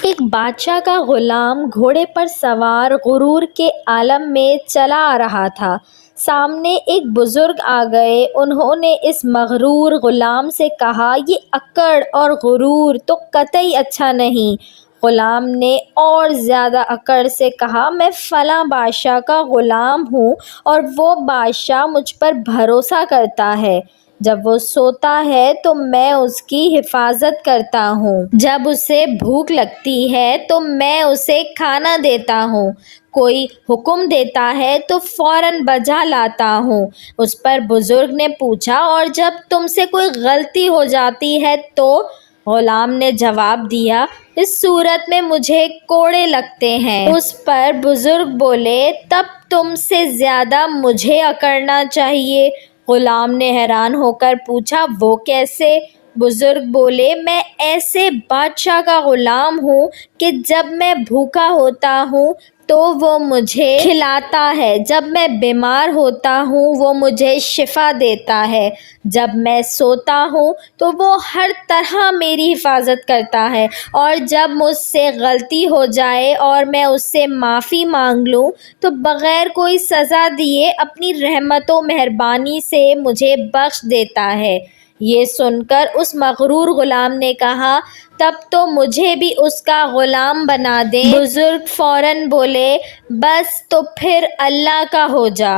ایک بادشاہ کا غلام گھوڑے پر سوار غرور کے عالم میں چلا آ رہا تھا۔ سامنے ایک بزرگ آ گئے۔ انہوں نے اس مغرور غلام سے کہا، یہ اکڑ اور غرور تو قطعی اچھا نہیں۔ غلام نے اور زیادہ اکڑ سے کہا، میں فلاں بادشاہ کا غلام ہوں اور وہ بادشاہ مجھ پر بھروسہ کرتا ہے۔ جب وہ سوتا ہے تو میں اس کی حفاظت کرتا ہوں۔ جب اسے بھوک لگتی ہے تو میں اسے کھانا دیتا ہوں۔ کوئی حکم دیتا ہے تو فوراً بجا لاتا ہوں۔ اس پر بزرگ نے پوچھا، اور جب تم سے کوئی غلطی ہو جاتی ہے تو؟ غلام نے جواب دیا، اس صورت میں مجھے کوڑے لگتے ہیں۔ اس پر بزرگ بولے، تب تم سے زیادہ مجھے اکڑنا چاہیے۔ غلام نے حیران ہو کر پوچھا، وہ کیسے؟ بزرگ بولے، میں ایسے بادشاہ کا غلام ہوں کہ جب میں بھوکا ہوتا ہوں تو وہ مجھے کھلاتا ہے، جب میں بیمار ہوتا ہوں وہ مجھے شفا دیتا ہے، جب میں سوتا ہوں تو وہ ہر طرح میری حفاظت کرتا ہے، اور جب مجھ سے غلطی ہو جائے اور میں اس سے معافی مانگ لوں تو بغیر کوئی سزا دیے اپنی رحمت و مہربانی سے مجھے بخش دیتا ہے۔ یہ سن کر اس مغرور غلام نے کہا، تب تو مجھے بھی اس کا غلام بنا دیں۔ بزرگ فوراً بولے، بس تو پھر اللہ کا ہو جا،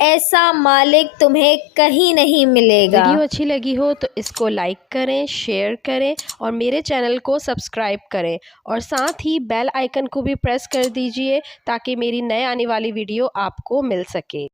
ایسا مالک تمہیں کہیں نہیں ملے گا۔ ویڈیو اچھی لگی ہو تو اس کو لائک کریں، شیئر کریں اور میرے چینل کو سبسکرائب کریں، اور ساتھ ہی بیل آئیکن کو بھی پریس کر دیجئے تاکہ میری نئے آنے والی ویڈیو آپ کو مل سکے۔